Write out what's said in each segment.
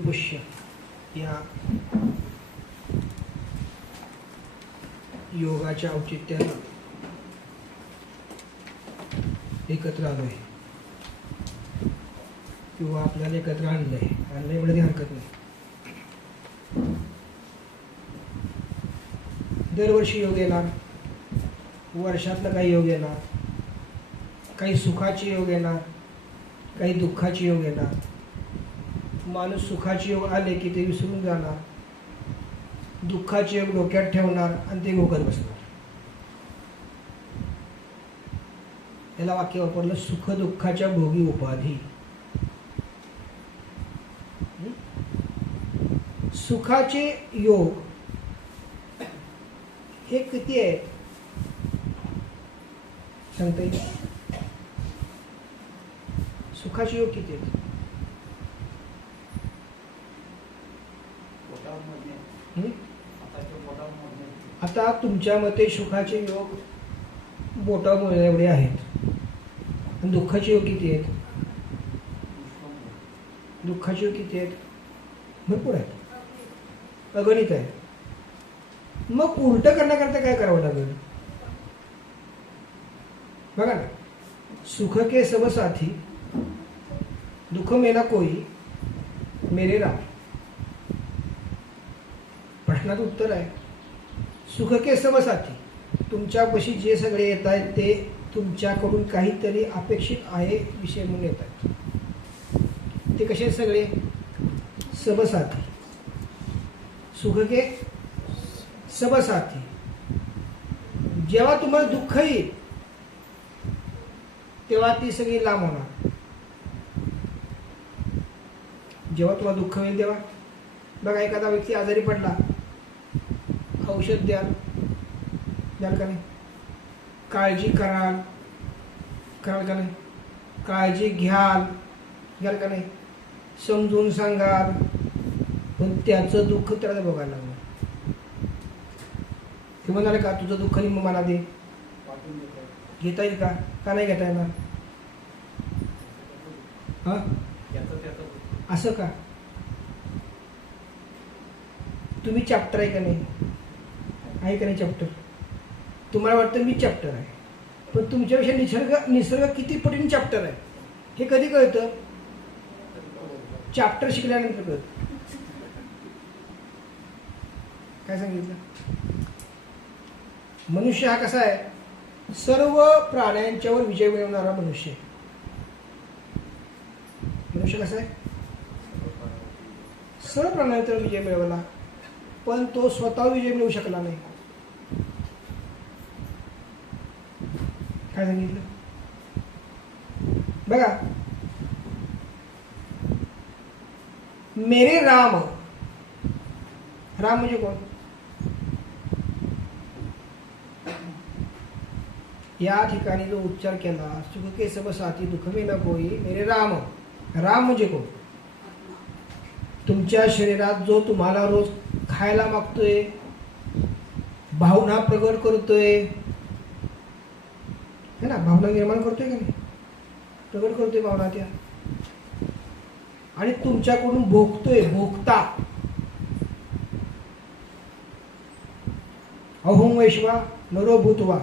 गुरुपुष्य या योगाच्या औचित्यानं एकत्र आलो आहे किंवा आपल्याला एकत्र आणलंय म्हणण्याची हरकत नाही. दरवर्षी योग येणार, वर्षातला काही योग येणार, काही सुखाचे योग येणार, काही दुःखाचे योग येणार. माणूस सुखाचे योग आले की ते विसरून जाणार, दुःखाचे योग डोक्यात ठेवणार आणि ते भोगत बसणार. याला वाक्य वापरलं सुख दुःखाच्या भोगी उपाधी. सुखाचे योग हे किती आहे सांगता येईल? सुखाचे योग किती आहेत? आता तुमच्या मते सुखाचे योग बोटावर एवढे आहेत आणि दुःखाचे योग किती आहेत? दुःखाचे योग किती आहेत? भरपूर आहेत, अगणित आहे. मग उलट करण्याकरता काय करावं लागेल? बघा ना, सुख के सब साथी दुःख मेला कोई मेरे राम. प्रश्नाचं उत्तर आहे सुख के सब साथी. तुमच्यापाशी जे सगळे येत आहेत ते तुमच्याकडून काहीतरी अपेक्षित आहे विषय म्हणून येत आहेत. ते कसे सगळे? सब साथी. सुख के सब साथी. जेव्हा तुम्हाला दुःख येईल तेव्हा ती सगळी लांब होणार. जेव्हा तुम्हाला दुःख होईल तेव्हा बघा, एखादा व्यक्ती आजारी पडला, औषध द्याल का नाही? काळजी कराल का नाही? काळजी घ्याल का नाही? समजून सांगाल, पण त्याचं दुःख त्याला बघायला लागलं. ते म्हणाले का तुझं दुःख निम्म मला दे, घेता येईल का नाही घेता येणार? हा, असं का? तुम्ही चॅप्टर आहे का नाही? आहे का नाही चॅप्टर? तुम्हाला वाटतं मी चॅप्टर आहे, पण तुमच्यापेक्षा निसर्ग किती पटीने चॅप्टर आहे हे कधी कळतं? चॅप्टर शिकल्यानंतर कळतं. काय सांगितलं? मनुष्य हा कसा आहे? सर्व प्राण्यांच्यावर विजय मिळवणारा मनुष्य. मनुष्य कसा आहे? सर्व प्राण्यांवर विजय मिळवला, पण तो स्वतः विजय मिळवू शकला नाही. काय सांगितलं? बघा, मेरे राम. राम म्हणजे कोण? या ठिकाणी जो उच्चार केला सुख के सब साथी दुःख में न कोई मेरे राम. राम म्हणजे कोण? तुमच्या शरीरात जो तुम्हाला रोज खायला मागतोय, भावना प्रगट करतोय, है ना? भावना निर्माण करतोय का नाही? प्रगट करतोय भावना त्या, आणि तुमच्याकडून भोगतोय. भोगता अहोम वैश्वा नरो भूतवा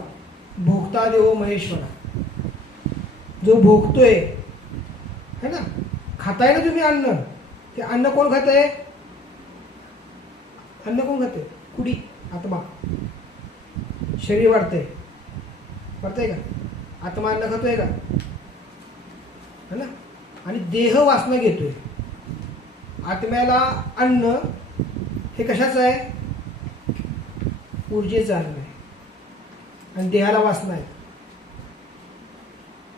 भोगता देवो महेश्वरा. जो भोगतोय, है ना? खाताय ना तुम्ही अन्न, ते अन्न कोण खातंय? अन्न कोण खातंय? कुडी, आत्मा. शरीर वाढतंय का? आत्मा अन्न खातोय का? है ना? आणि देह वासना घेतोय. आत्म्याला अन्न हे कशाचं आहे? ऊर्जेचं अन्न आहे, आणि देहाला वासना आहे.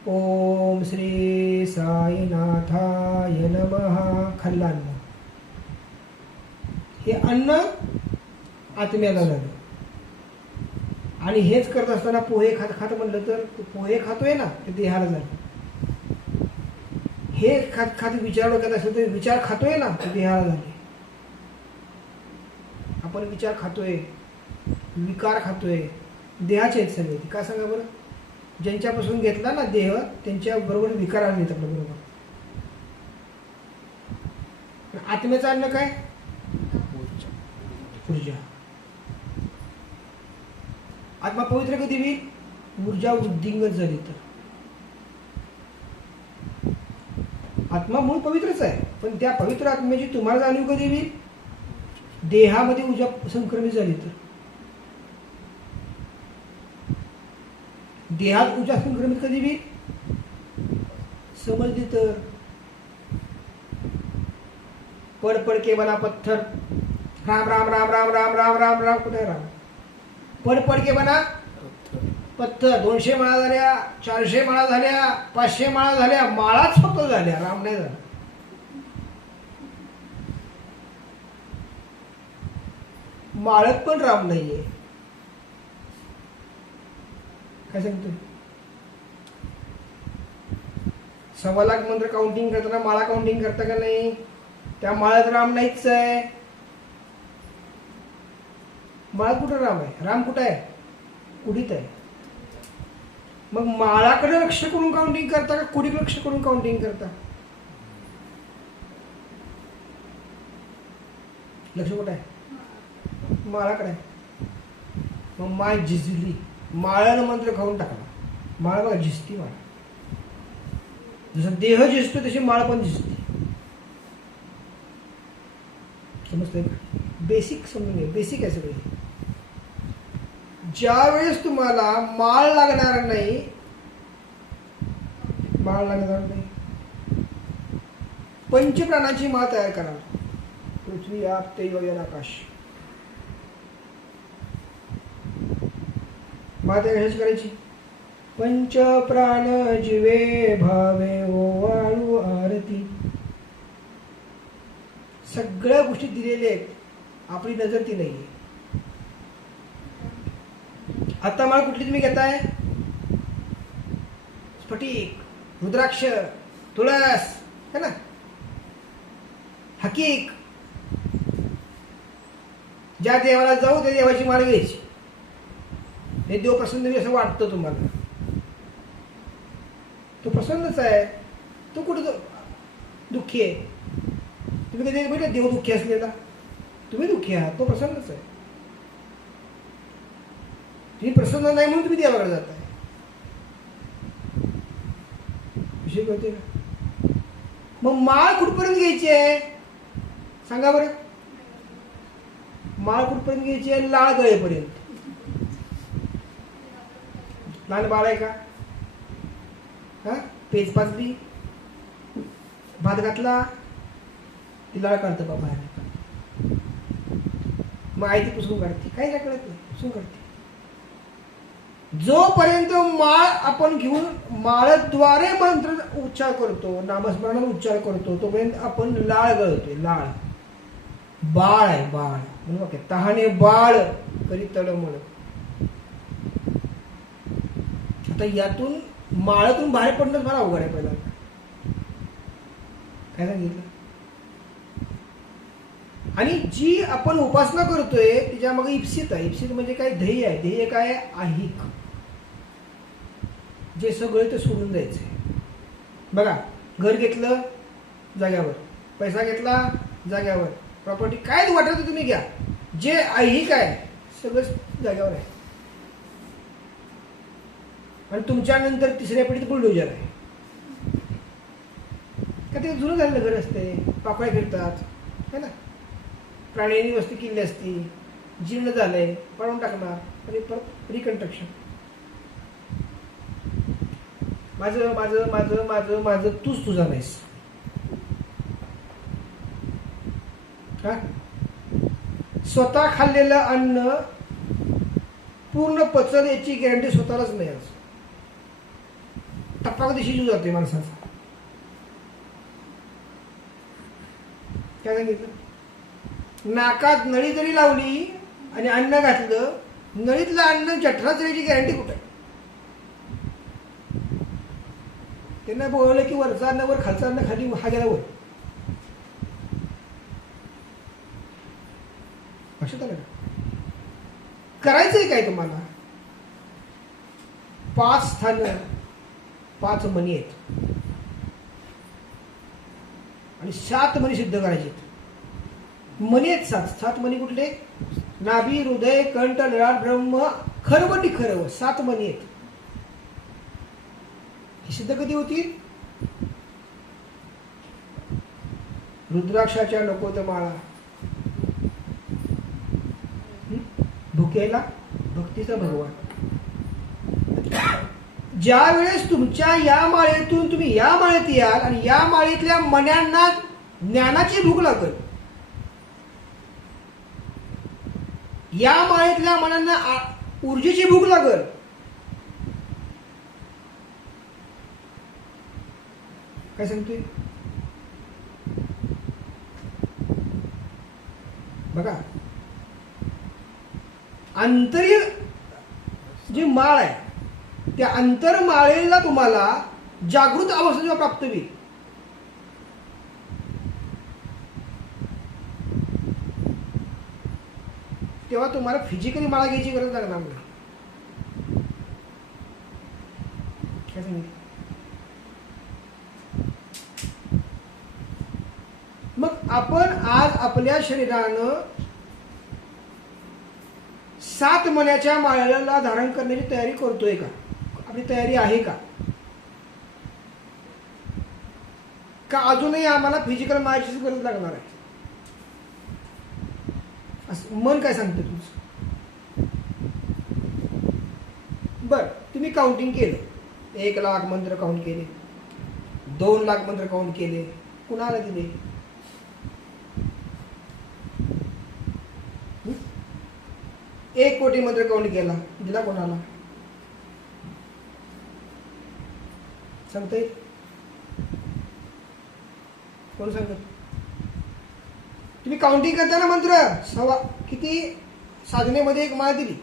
ओम श्री साईनाथाय नमः खाल्लं अन्न. हे अन्न आत्म्याला झालं. आणि हेच करत असताना पोहे खात म्हणलं तर पोहे खातोय ना, ते देहाला झालं. हे खात विचार डोक्यात असेल तर विचार खातोय ना, ते देहाला झाले. आपण विचार खातोय, विकार खातोय, देहाचे आहेत सगळे. का सांगा बरं? ज्यांच्यापासून घेतला ना देह, त्यांच्या बरोबर विकार आले आपल्या बरोबर. आत्म्याचं अन्न काय? ऊर्जा. आत्मा पवित्र कधी होईल? ऊर्जा वृद्धिंगत झाली तर. आत्मा मूळ पवित्रच आहे, पण त्या पवित्र आत्म्याची तुम्हाला जाणीव कधी होईल? देहामध्ये ऊर्जा संक्रमित झाली तर. देहात ऊर्जा संक्रमित कधी होईल? समजली तर. पड के बना पत्थर, राम राम राम राम राम राम राम राम. कुठे राम? पड के बना पत्थर. 200 माळा झाल्या, 400 माळा झाल्या, 500 माळा झाल्या, माळाच फक्त झाल्या, राम नाही झाला. माळत पण राम नाहीये. काय सांगतोय? 1.25 लाख मंत्र काउंटिंग करताना माळा काउंटिंग करता का नाही? त्या माळात राम नाहीच आहे. माळात कुठं राम आहे? राम कुठं आहे? कुडीत आहे. मग माळाकडे लक्ष करून काउंटिंग करता का कुडीकडे लक्ष करून काउंटिंग करता? लक्ष कुठं आहे? माळाकडे आहे. मग माय झिजली, माळानं मंत्र खाऊन टाकला. माळ बघा झिजती. माळ जसं देह झिजतो तशी माळ पण झिजते. समजतंय? बेसिक समजून घ्या. बेसिक आहे सगळे. ज्या वेळेस तुम्हाला माळ लागणार नाही, माळ लागणार नाही, पंचप्राणाची माळ तयार करा. पृथ्वी आप तेज वायू आकाश. माळ तयार कशाची करायची? पंचप्राण जीवे भावे ओवाळू आरती. सगळ्या गोष्टी दिलेल्या आहेत, आपली नजर ती नाहीये. आता माळ कुठली तुम्ही घेताय? स्फटिक, रुद्राक्ष, तुळस, है ना, हकीक. ज्या देवाला जाऊ त्या देवाची माळ घ्यायची. हे देव प्रसन्न होईल असं वाटतं तुम्हाला. तो प्रसन्नच आहे. तो कुठं दुःखी आहे? तुम्ही कधी बघितलं देव दुःखी असलेला? तुम्ही दुःखी आहात, तो प्रसन्नच आहे. तुम्ही प्रसन्न नाही म्हणून तुम्ही देवाकडे जाताय. विषय कळते का? मग माळ कुठपर्यंत घ्यायची आहे सांगा बरं? माळ कुठपर्यंत घ्यायची आहे? लाळ गळेपर्यंत. लहान बाळ आहे का? हा, पेज पाजली, भात घातला, ती लाळ काढतं बाबा. मग आई ती पुसून काढते. काही नाही कळत नाही, पुसून काढते. जोपर्यंत माळ आपण घेऊन माळद्वारे मंत्र उच्चार करतो, नामस्मरणाने उच्चार करतो, तोपर्यंत आपण लाळ गळतोय. लाळ बाळ आहे, बाळ म्हणून ओके. तहाने बाळ करी तळमळ. आता यातून माळातून बाहेर पडणं फार अवघड आहे. पहिला काय सांगितलं? आणि जी आपण उपासना करतोय तिच्यामागे इप्सित आहे. इप्सित म्हणजे काय? ध्येय आहे. ध्येय काय? आहिक. जे सगळं ते सोडून द्यायचंय. बघा, घर घेतलं जाग्यावर, पैसा घेतला जाग्यावर, प्रॉपर्टी काय वाटत तुम्ही घ्या, जे ऐहिक आहे सगळं जाग्यावर आहे. आणि तुमच्यानंतर तिसऱ्या पिढीत बुलडोजर आहे. का ते जुनं झालेलं घर असते, पाकळ्या फिरतात, है ना. प्राण्यांनी वस्ती केली असती, जीर्ण झालंय, पाडून टाकणार आणि परत रिकन्स्ट्रक्शन. माझं माझं माझं माझं माझं, तूच तुझा नाहीस. का? स्वतः खाल्लेलं अन्न पूर्ण पचल याची गॅरंटी स्वतःलाच नाही. आज टप्पा कधी शिजू जाते माणसाचा. काय सांगितलं? नाकात नळी जरी लावली आणि अन्न घातलं, नळीतलं अन्न जठरात जायची गॅरंटी कुठे? त्यांना बोलवलं की वरचं अन्न वर, खालचं अन्न खाली, हा गेला वर. लक्षात आलं का? करायचंय काय तुम्हाला? 5 स्थान, 5 मणी आहेत. आणि आणि 7 मणी सिद्ध करायचे. मणी आहेत 7. 7 मणी कुठले? नाभी, हृदय, कंठ, ललाट, ब्रह्म, खर्व आणि खरव. 7 मणी आहेत. हे सिद्ध कधी होतील? रुद्राक्षाच्या नकोतमाळा, भुकेला भक्तीचा भगवान. ज्या वेळेस तुमच्या या माळेतून तुम्ही या माळेत याल आणि या माळेतल्या मण्यांना ज्ञानाची भूक लागल, या माळेतल्या मण्यांना ऊर्जेची भूक लागल, काय सांगतोय बघा. आंतरिक जी माळ आहे त्या अंतरमाळेला तुम्हाला जागृत अवस्था जेव्हा प्राप्त होईल, तेव्हा तुम्हाला फिजिकली माळा घ्यायची गरज लागणार नाही. काय सांगितलं? मग आपण आज आपल्या शरीरानं 7 मण्याच्या माळेला धारण करण्याची तयारी करतोय का? आपली तयारी आहे का? का अजूनही आम्हाला फिजिकल माळेची गरज लागणार आहे? असं मन काय सांगतं तुमचं? बर, तुम्ही काउंटिंग केलं, 1 लाख मंत्र काउंट केले, 2 लाख मंत्र काउंट केले, कुणाला दिले? 1 कोटी मंत्र काउंट केला, दिला कोणाला? सांगता येईल? कोण सांगत? तुम्ही काउंटिंग करताना मंत्र किती साधनेमध्ये 1 माळ दिली,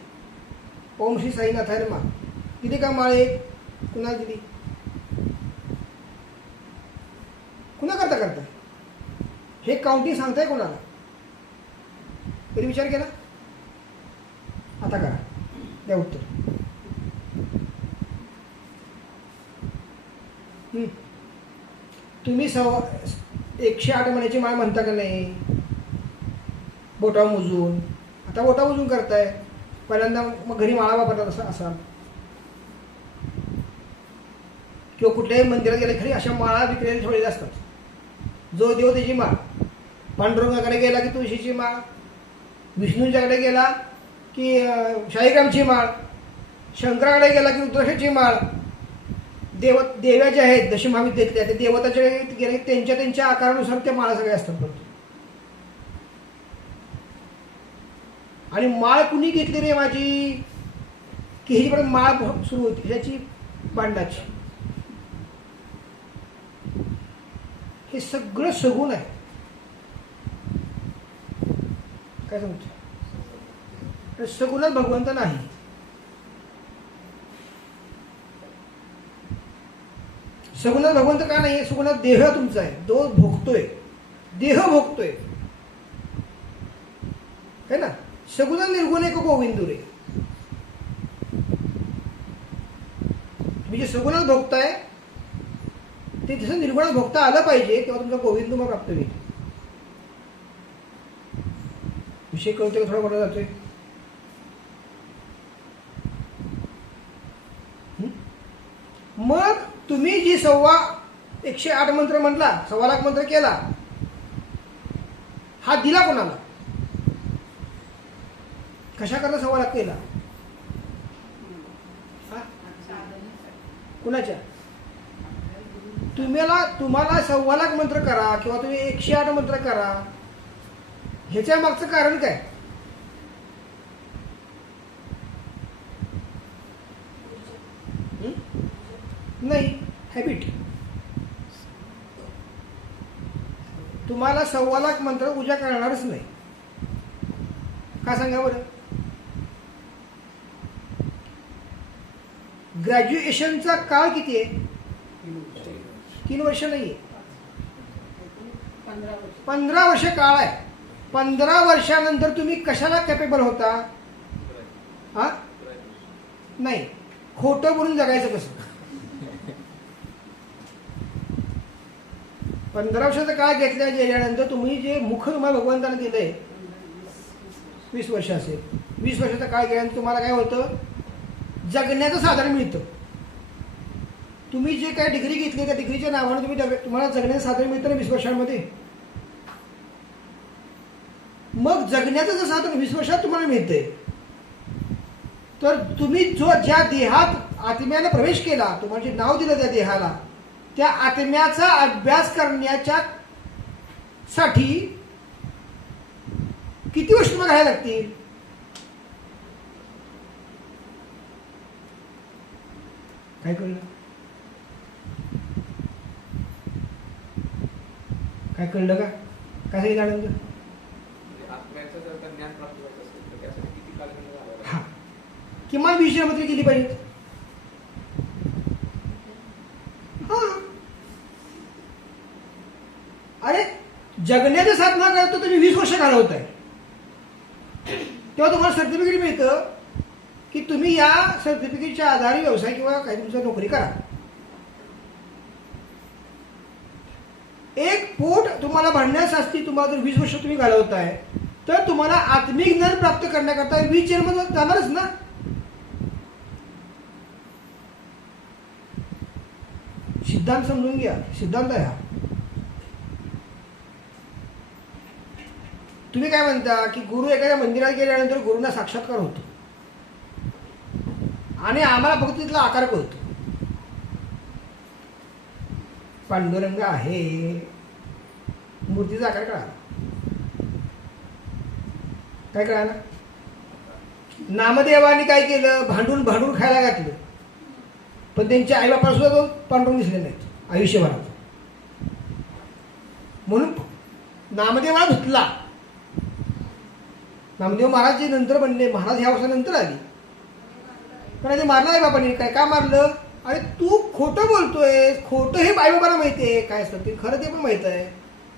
ओम श्री साईनाथाय नमः दिली का माळ? 1 कुणाला दिली? कुणा करता करता हे काउंटिंग सांगताय कोणाला? कधी विचार केला? आता करा, द्या उत्तर. तुम्ही 108 मण्याची माळ म्हणता का नाही? बोटा मोजून. आता बोटा मोजून करताय, पहिल्यांदा मग घरी माळा वापरतात असं असाल, किंवा कुठल्याही मंदिरात गेले खरी अशा माळा विकलेल्या ठेवलेल्या असतात. जो देव त्याची माळ. पांडुरंगाकडे गेला की तुळशीची माळ, विष्णूंच्याकडे गेला की शाहीग्रामची माळ, शंकराकडे गेला की रुद्राक्षाची माळ. देव्या ज्या आहेत दशमहाविद्येतल्या त्या देवताच्या गेले त्यांच्या त्यांच्या आकारानुसार त्या माळा सगळ्या असतात. आणि माळ कुणी घेतली रे माझी? की ह्याच्यापर्यंत माळ सुरू होती ह्याची बांडाची. हे सगळं सगुण आहे. काय सांगतो? सगुणात भगवंत नाही. सगुणात भगवंत का नाही? सगुणात देह तुमचा आहे, तो भोगतोय, देह भोगतोय, है ना. सगुणा निर्गुण एक गोविंदू रे. म्हणजे सगुणात भोगताय ते जसं निर्गुणात भोगता आलं पाहिजे, तेव्हा तुमचा गोविंद मग प्राप्त होईल. विषय कळतोय का? थोडा मोठा जातोय. मग तुम्ही जी 108 मंत्र म्हटला, 1.25 लाख मंत्र केला, हा दिला कोणाला? कशा करता 1.25 लाख केला? कुणाच्या? तुम्हाला 1.25 लाख मंत्र करा किंवा तुम्ही 108 मंत्र करा, ह्याच्या मागचं कारण काय? नाही, हॅबिट. तुम्हाला 1.25 लाख मंत्र पूजा करणारच नाही. का सांगा बरं? ग्रॅज्युएशनचा काळ किती आहे? 3 वर्ष नाहीये, 15 वर्ष काळ आहे. 15 वर्षानंतर तुम्ही कशाला कॅपेबल होता? हा नाही, खोटं बोलून जगायचं कसं? 15 वर्षाचा काळ घेतल्या गेल्यानंतर तुम्ही जे मुख तुम्हाला भगवंताने दिलंय 20 वर्ष असेल, 20 वर्षाचा काळ गेल्यानंतर तुम्हाला काय होतं, जगण्याचं साधन मिळतं. तुम्ही जे काय डिग्री घेतली त्या डिग्रीच्या नावाने तुम्हाला जगण्याचं साधन मिळतं ना 20 वर्षांमध्ये. मग जगण्याचं जर साधन 20 वर्षात तुम्हाला मिळतंय, तर तुम्ही ज्या देहात आत्म्याला प्रवेश केला, तुम्हाला जे नाव दिलं त्या देहाला, त्या आत्म्याचा अभ्यास करण्याच्या साठी किती वर्ष तुम्हाला घ्यायला लागतील? काय कळलं? काय कळलं का? काय सांगितलं आनंद? आत्म्याचं जर का ज्ञान प्राप्त व्हायचं असेल तर त्यासाठी किती कालखंड घालावा? हा, किमान 20 जन्म तरी केली पाहिजे. हा, अरे जगण्याचं साधना करतो तुम्ही 20 वर्ष घालवताय, तेव्हा तुम्हाला सर्टिफिकेट मिळतं की तुम्ही या सर्टिफिकेटच्या आधारे व्यवसाय किंवा काही तुमची नोकरी करा. एक पोट तुम्हाला भांडण्यासाठी तुम्हाला जर 20 वर्ष तुम्ही घालवताय, तर तुम्हाला आत्मिक ज्ञान प्राप्त करण्याकरता 20 जन्म जाणारच ना. सिद्धांत समजून घ्या, सिद्धांत आहे हा. तुम्ही काय म्हणता की गुरु एखाद्या मंदिरात गेल्यानंतर गुरुंना साक्षात्कार होतो आणि आम्हाला फक्त तिथला आकार कळतो. पांडुरंग आहे, मूर्तीचा आकार कळाला. काय कळाला? नामदेवाने काय केलं, भांडून भांडून खायला घातलं, पण त्यांच्या आईबापाला सुद्धा पांडुरंग दिसले नाहीत आयुष्यभरात. म्हणून नामदेवाला धुतला. नामदेव महाराज जे नंतर बनले, महाराज ह्या वर्षानंतर आली, कारण ते मारलं आई बापाने. काय का मारलं? अरे तू खोटं बोलतोय. खोटं हे आई बाबाला माहिती आहे काय असतं ते, खरं ते पण माहित आहे,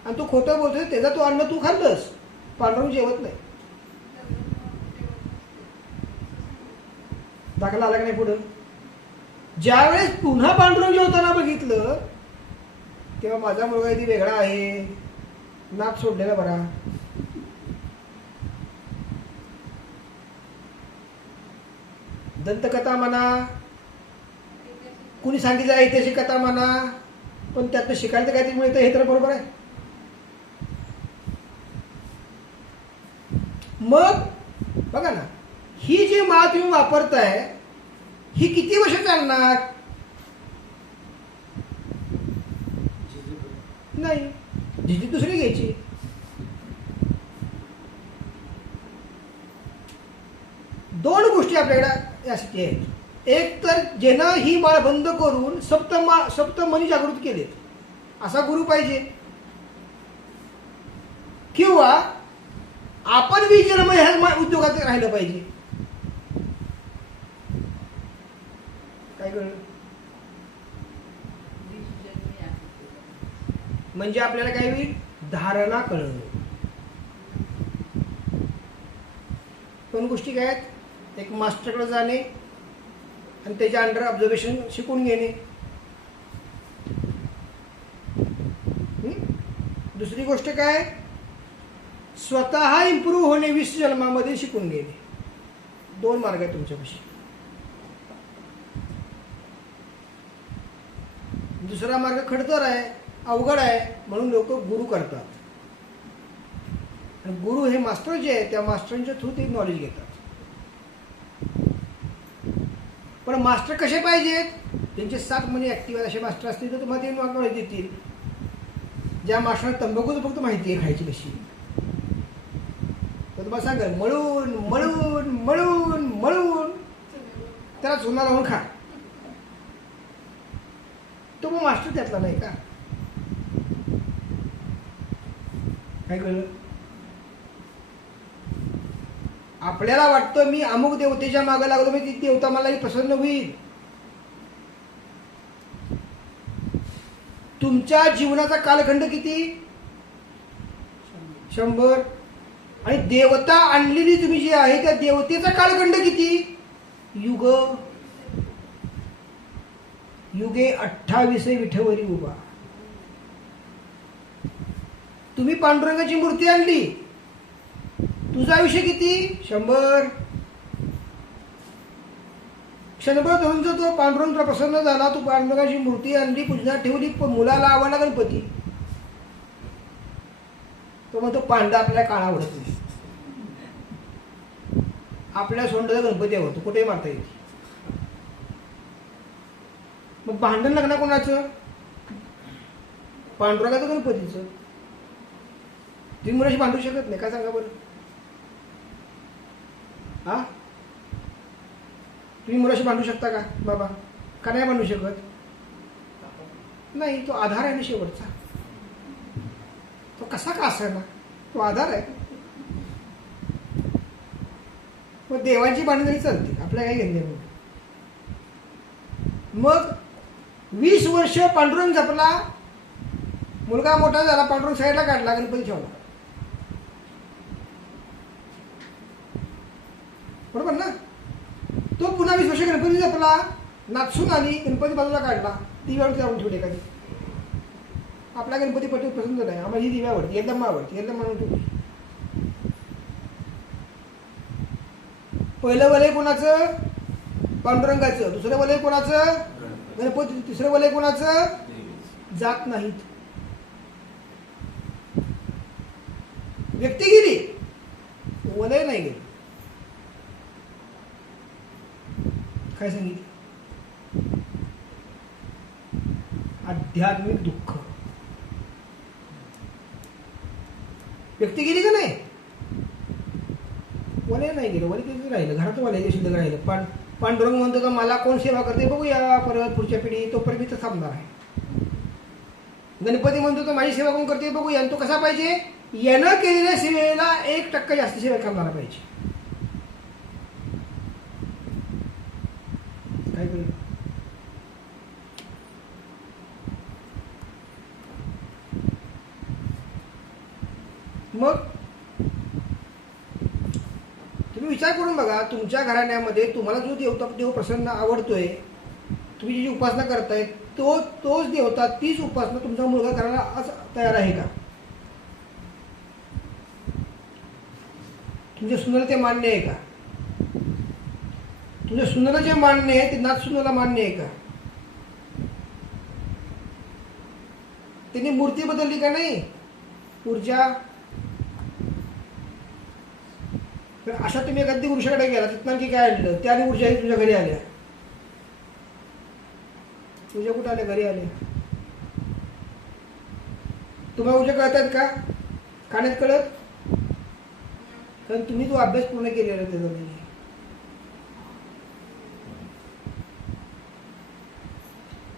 आणि तू खोटं बोलतोय, त्याचा तू अन्न तू खाल्लंस. पांडुरंग जेवत नाही. दाखला आला की नाही पुढं? ज्यावेळेस पुन्हा पांडुरंग जेवताना बघितलं, तेव्हा माझा मुलगा इथे वेगळा आहे, नाक सोडलेला बरा. दंतकथा म्हणा, कुणी सांगितलं ऐतिहासिक कथा म्हणा, पण त्यातनं शिकायला तर काहीतरी मिळतं, हे तर बरोबर आहे. मग बघा ना, ही जी माळ तुम्ही वापरताय ही किती वर्ष चालणार? नाही, झिजी दुसरी घ्यायची. दोन गोष्टी आपल्याकडे यासाठी आहेत. एक तर ज्यानं ही माळ बंद करून सप्तमनी जागृत केलेत, असा गुरु पाहिजे, किंवा आपण 20 जन्म ह्या उद्योगात राहिलं पाहिजे. काय कळलं? म्हणजे आपल्याला काय होईल? धारणा कळलं. दोन गोष्टी काय आहेत? एक मास्टरकडे जाणे आणि त्याच्या अंडर ऑब्झर्वेशन शिकून घेणे. दुसरी गोष्ट काय? स्वतः इम्प्रूव्ह होणे 20 जन्मामध्ये शिकून घेणे. दोन मार्ग आहेत तुमच्यापाशी. दुसरा मार्ग खडतर आहे, अवघड आहे, म्हणून लोक गुरु करतात. आणि गुरु हे मास्टर जे आहे त्या मास्टरांच्या थ्रू ते नॉलेज घेतात. पण मास्टर कसे पाहिजेत? त्यांचे 7 महिने ऍक्टिव्ह असे मास्टर असतील तर तुम्हाला ते नॉलेज देतील. ज्या मास्टरला तंबाखूच फक्त माहिती आहे खायची कशी, तर तुम्हाला सांगा मळून मळून मळून मळून त्याला चुना लावून खा. तो मग मास्टर त्यातला नाही का? काय कळलं? आपल्याला वाटतं मी अमुक देवतेच्या मागे लागलो, मी ती देवता मला प्रसन्न होईल. तुमच्या जीवनाचा कालखंड किती? 100. आणि देवता आणलेली तुम्ही जी आहे त्या देवतेचा कालखंड किती? युग. युगे 28 विठवरी उभा. तुम्ही पांडुरंगाची मूर्ती आणली, तुझं आयुष्य किती? 100. क्षणभर धरून जर तो पांडुरंग तुला प्रसन्न झाला, तू पांडुरंगाची मूर्ती आणली, पूजनात ठेवली, पण मुलाला आवडला गणपती, तो म्हणतो पांडा आपल्या काळा आवडत नाही, आपल्या सोंडाचा गणपती आवडतो, कुठेही मारता येते. मग भांडण लग्न कोणाचं? पांडुरंगाचं गणपतीचं. तुम्ही मुलाशी भांडू शकत नाही, काय सांगा बरं? हा, तुम्ही मुलाशी भांडू शकता का बाबा? का नाही भांडू शकत? नाही, तो आधार आहे ना शेवटचा. तो कसा का असेल ना, तो आधार आहे. मग देवाची भांडणी चालते, आपल्या काही घेणे नाही. मग 20 वर्ष पांडुरंग जपला, मुलगा मोठा झाला, पांडुरंग साईडला काढला, गणपती ठेवला. बरोबर ना? तो पुन्हा 20 वर्ष गणपती जपला, नाचून आली, गणपती बाजूला काढला, दिव्यावरती जाऊन ठेवले कधी. आपला गणपती पटवून पसंत नाही, आम्हाला ही दिव्या आवडते, एकदम आवडते, एकदम म्हणून ठेवली. पहिलं वलय कोणाचं? पांडुरंगाचं. दुसरं वलय कोणाचं? गणपती. तिसरं वलय कोणाचं? जात नाहीत. व्यक्ती गेली, वलय नाही गेली. काय सांगितलं? आध्यात्मिक दुःख. व्यक्ती गेली का नाही? वलय नाही गेलं, वलय तिथे राहिलं, घरात वलय शिल्लक राहिलं. पांडुरंग म्हणतो का मला कोण सेवा करते बघूया, परत पुढच्या पिढी, तोपर्यंत मी तर थांबणार आहे. गणपती म्हणतो तर माझी सेवा कोण करते बघूया, आणि तो कसा पाहिजे? यानं केलेल्या सेवेला 1% जास्त सेवा करणारा पाहिजे. काय करेल? मग तुम्ही विचार करून बघा, तुमच्या घराण्यामध्ये तुम्हाला जो देव प्रसन्न आवडतोय, तुम्ही जी उपासना करताय, तोच देवता, तीच उपासना तुमचा मुलगा करायला आज तयार आहे का? तुमच्या सुनेला ते मान्य आहे का? तुझ्या सुनेला जे मान्य आहे ते नाथ सुनेला मान्य आहे का? त्यांनी मूर्ती बदलली का नाही? ऊर्जा. तर अशा तुम्ही एखादी पुरुषाकडे गेला, तिथं आणखी काय आणलं, त्याने ऊर्जा तुझ्या घरी आल्या. तुझ्या कुठं आल्या? घरी आल्या. तुम्हाला ऊर्जा कळतात का? का नाहीत कळत? कारण तुम्ही तो अभ्यास पूर्ण केलेला त्याचा नाही.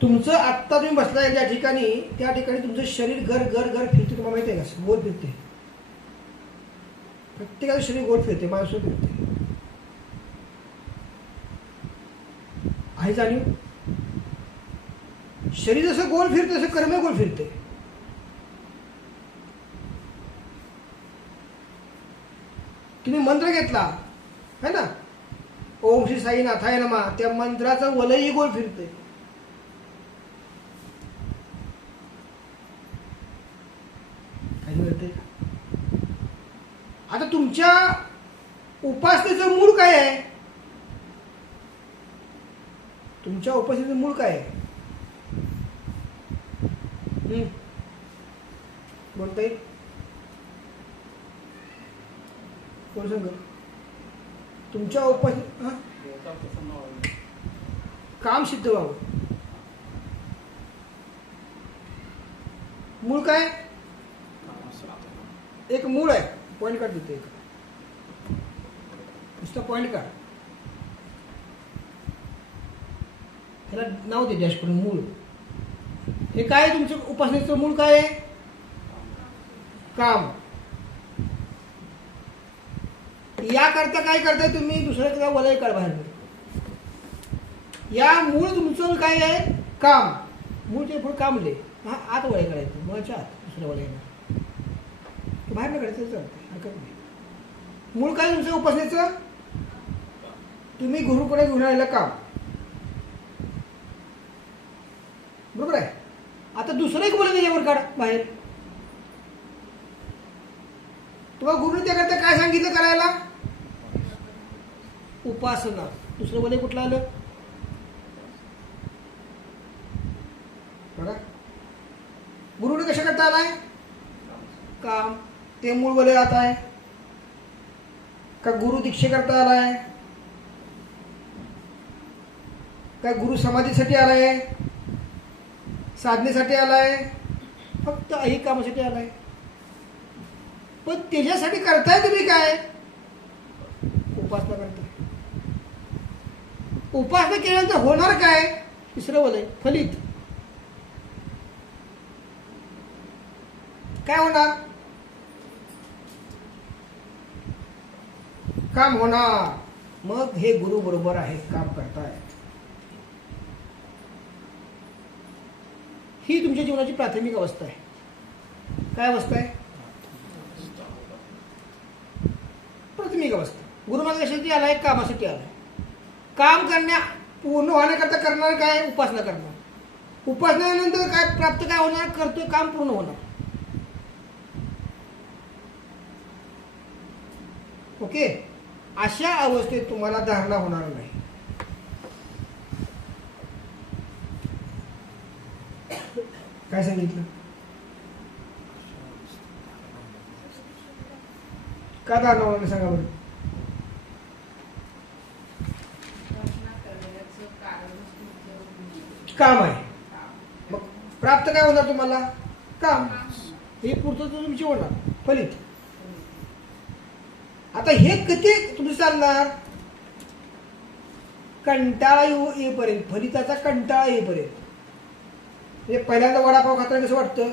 तुमचं आत्ता तुम्ही बसलाय ज्या ठिकाणी, त्या ठिकाणी तुमचं शरीर घर घर घर फिरते. तुम्हाला माहिती आहे का? गोल फिरते. प्रत्येकाचं शरीर गोल फिरते, माणसं फिरते. आहे जाणीव? शरीर जसं गोल फिरते तसं कर्म गोल फिरते. तुम्ही मंत्र घेतला है ना, ओम श्री साई नाथाय नमः, त्या मंत्राचं वलयही गोल फिरते. आता तुमच्या उपासनेचं मूळ काय आहे? तुमच्या उपासनेचं मूळ काय आहे? बोलता येईल? कोण सांग? तुमच्या उपासने काम सिद्ध व्हावं. मूळ काय? एक मूळ आहे. पॉइंट काढ देते, नुसतं पॉइंट काढ. त्याला नाव दे डॅश करून, मूळ. हे काय आहे तुमचं उपासनेचं मूळ? काय आहे? काम. याकरता काय करताय तुम्ही? दुसऱ्याकडे वलय काढ बाहेर. या मूळ तुमचं काय आहे? काम. मूळचे पुढे काम ले, हा आत वलय काढायचं, मुळाच्या आत दुसऱ्या वलय बाहेर न काढायचं, चालतं, हरकत नाही. मूळ काय तुमचं उपासनेचं? तुम्ही गुरुकडे घेऊन आलेलं काम. बरोबर आहे? आता दुसरं एक वलय त्याच्यावर काढ बाहेर. तुम्हाला गुरुने त्याकरता काय सांगितलं करायला? उपासना. दुसरं वलय कुठलं आलं? बघा, गुरुने कशा करता आलाय? काम. ते मूळ वलय आता आहे का? गुरु दीक्षे करता आलाय का? गुरु समाधीसाठी आलाय? साधनेसाठी आलाय? फक्त आई कामासाठी आलाय. पण त्याच्यासाठी करताय तुम्ही काय? उपासना करताय. उपासना केल्यानंतर होणार काय? तिसरं वलय फलित. काय होणार? काम होणार. मग हे गुरु बरोबर आहे, काम करताय. ही तुमच्या जीवनाची प्राथमिक अवस्था आहे. काय अवस्था आहे? प्राथमिक अवस्था. गुरु मला कशासाठी आलाय? कामासाठी आलाय. काम करण्या पूर्ण होण्याकरता करणार काय? उपासना करणार. उपासनेनंतर काय प्राप्त काय होणार? करतोय काम पूर्ण होणार. ओके. अशा अवस्थेत तुम्हाला धारणा होणार नाही. काय सांगितलं? का धारणा होणार नाही सांगा बरं? काम आहे. मग प्राप्त काय होणार तुम्हाला? काम. हे पूर्तता तुमची होणार, फलित. आता हे किती तुम्ही चालणार? कंटाळा येईपर्यंत, फलिताचा कंटाळा येईपर्यंत. म्हणजे पहिल्यांदा वडापाव खाताना कसं वाटतं?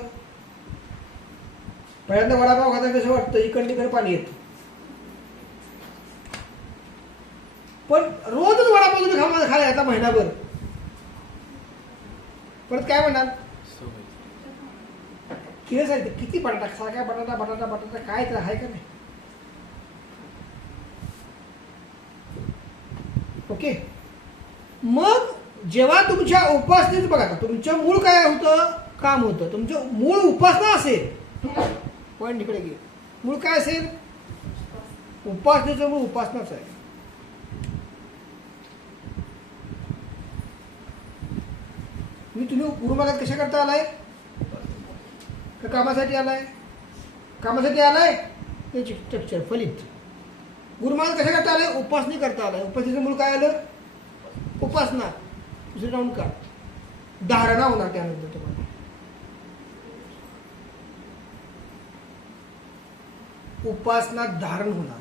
पहिल्यांदा वडापाव खाताना कसं वाटतं? इकडे पाणी येतं. पण रोजच वडापाव तुम्ही खायला आता महिनाभर, परत काय म्हणणार? किती आहे? किती बटाटा? सारखा बटाटा बटाटा बटाटा काय तर आहे का नाही? ओके. मग जेव्हा तुमच्या उपासनेत बघा, तुमचं मूळ काय होतं? काम होतं. तुमचं मूळ उपासना असेल, पॉईंट इकडे घे. मूळ काय असेल? उपासनेचं मूळ उपासनाच आहे. तुम्ही गुरुमार्गात कशा करता आलाय? का कामासाठी आलाय? कामासाठी आलाय ते स्ट्रक्चर फलित. गुरुमार्गात कशा करता आलाय? उपासने करता आलाय. उपासनेचं मूळ काय आलं? उपासना. दुसरं राऊंड का? धारणा होणार त्यानंतर तुम्हाला. उपासना धारण होणार.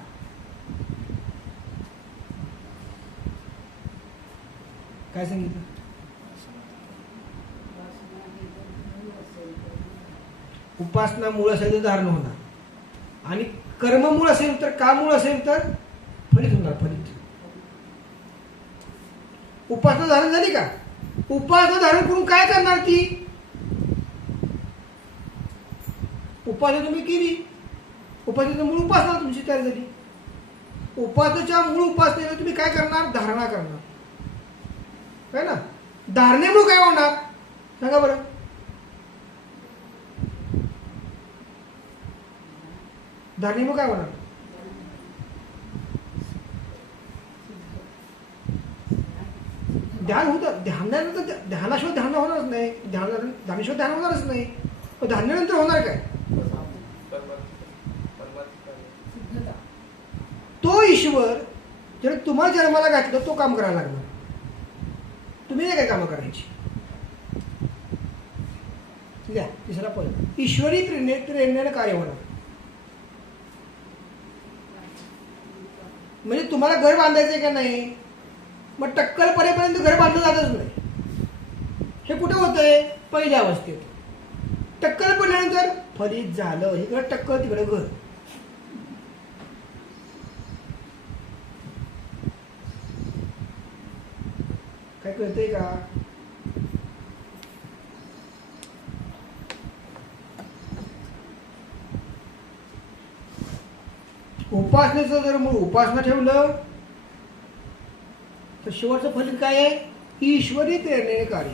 काय सांगितलं? उपासना मूळ असेल तर धारण होणार, आणि कर्म मूळ असेल तर, काम मूळ असेल तर फलित होणार. फलित. उपासना धारण झाली का? उपासना धारण करून काय करणार ती? उपासना तुम्ही केली, उपासनेचं मूळ उपासना तुमची तयार झाली. उपासनेच्या मूळ उपासनेला तुम्ही काय करणार? धारणा करणार. काय ना? धारणेमुळे काय होणार सांगा बरं? धारणेमुळे काय होणार? ध्यान होतं. ध्यानानंतर ध्यानाशिवाय ध्यान होणारच नाही. ध्यानाशिवाय ध्यान होणारच नाही. पण ध्यानानंतर होणार काय? तो ईश्वर ज्याने तुम्हाला जन्माला घातलं तो काम करायला लागणार. तुम्ही नाही काय कामं करायची. घ्या तिसरा पॉईंट. ईश्वरी प्रेरणेने कार्य होणार. म्हणजे तुम्हाला घर बांधायचंय का नाही? मग टक्कल पडेपर्यंत घर बांधलं जातच नाही. हे कुठे होतंय? पहिल्या अवस्थेत. टक्कल पडल्यानंतर फलित झालं. इकडे टक्कल, तिकडे घर. काय कळतंय का? उपासनेचं जर मग उपासना ठेवलं तर शेवटचं फलित काय आहे? ईश्वरी प्रेरणेने कार्य.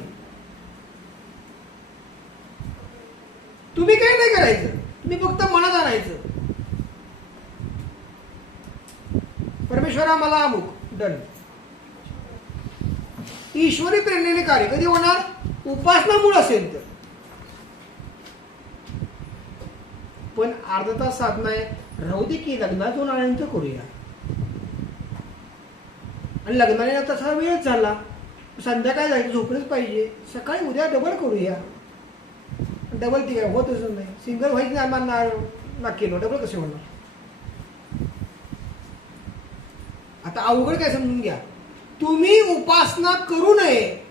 तुम्ही काही नाही करायचं, तुम्ही फक्त मनात आणायचं. परमेश्वरा मला अमुक डन. ईश्वरी प्रेरणेने कार्य कधी होणार? उपासना मूळ असेल तर. पण अर्धा तास साधना आहे, राहू दे की लग्नात जाऊन आल्यानंतर करूया. आणि लग्नाने तसा वेळच झाला, संध्याकाळी जायचं, झोपलंच पाहिजे, सकाळी उद्या डबल करूया. डबल ती काय होतच नाही. सिंगल व्हायचं नाही आम्हाला ना केलं, डबल कसे होणार? आता अवघड काय समजून घ्या, तुम्ही उपासना करू नये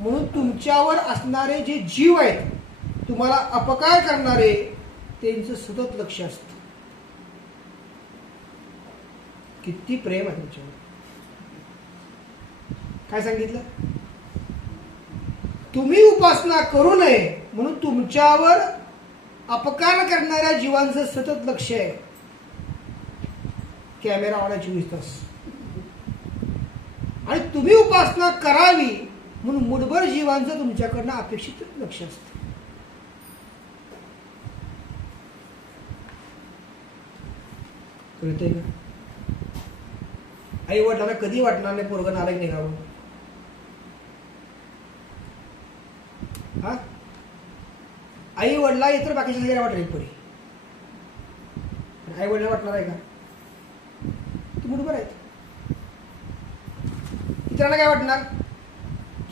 म्हणून तुमच्यावर असणारे जे जीव आहेत, तुम्हाला अपकार करणारे, त्यांचं सतत लक्ष असतं. किती प्रेम आहे तुमच्यावर. काय सांगितलं? तुम्ही उपासना करू नये म्हणून तुमच्यावर अपकार करणाऱ्या जीवांचं सतत लक्ष आहे. कॅमेरा ऑन 24 तास. आणि तुम्ही उपासना करावी म्हणून मुठभर जीवांचं तुमच्याकडनं अपेक्षित लक्ष असतं. कळतंय का? आई वडिलांना कधी वाटणार नाही पोरगं नालायक निघावं? हा, आई वडिला इतर बाकीच्या सगळ्या वाटणार परी, आई वडिला वाटणार आहे का? तू मुठभर आहेत. इतरांना काय वाटणार?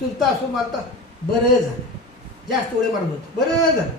चुलता असो मालता बरं झालं, जास्त उडे मारून होत बरं झालं.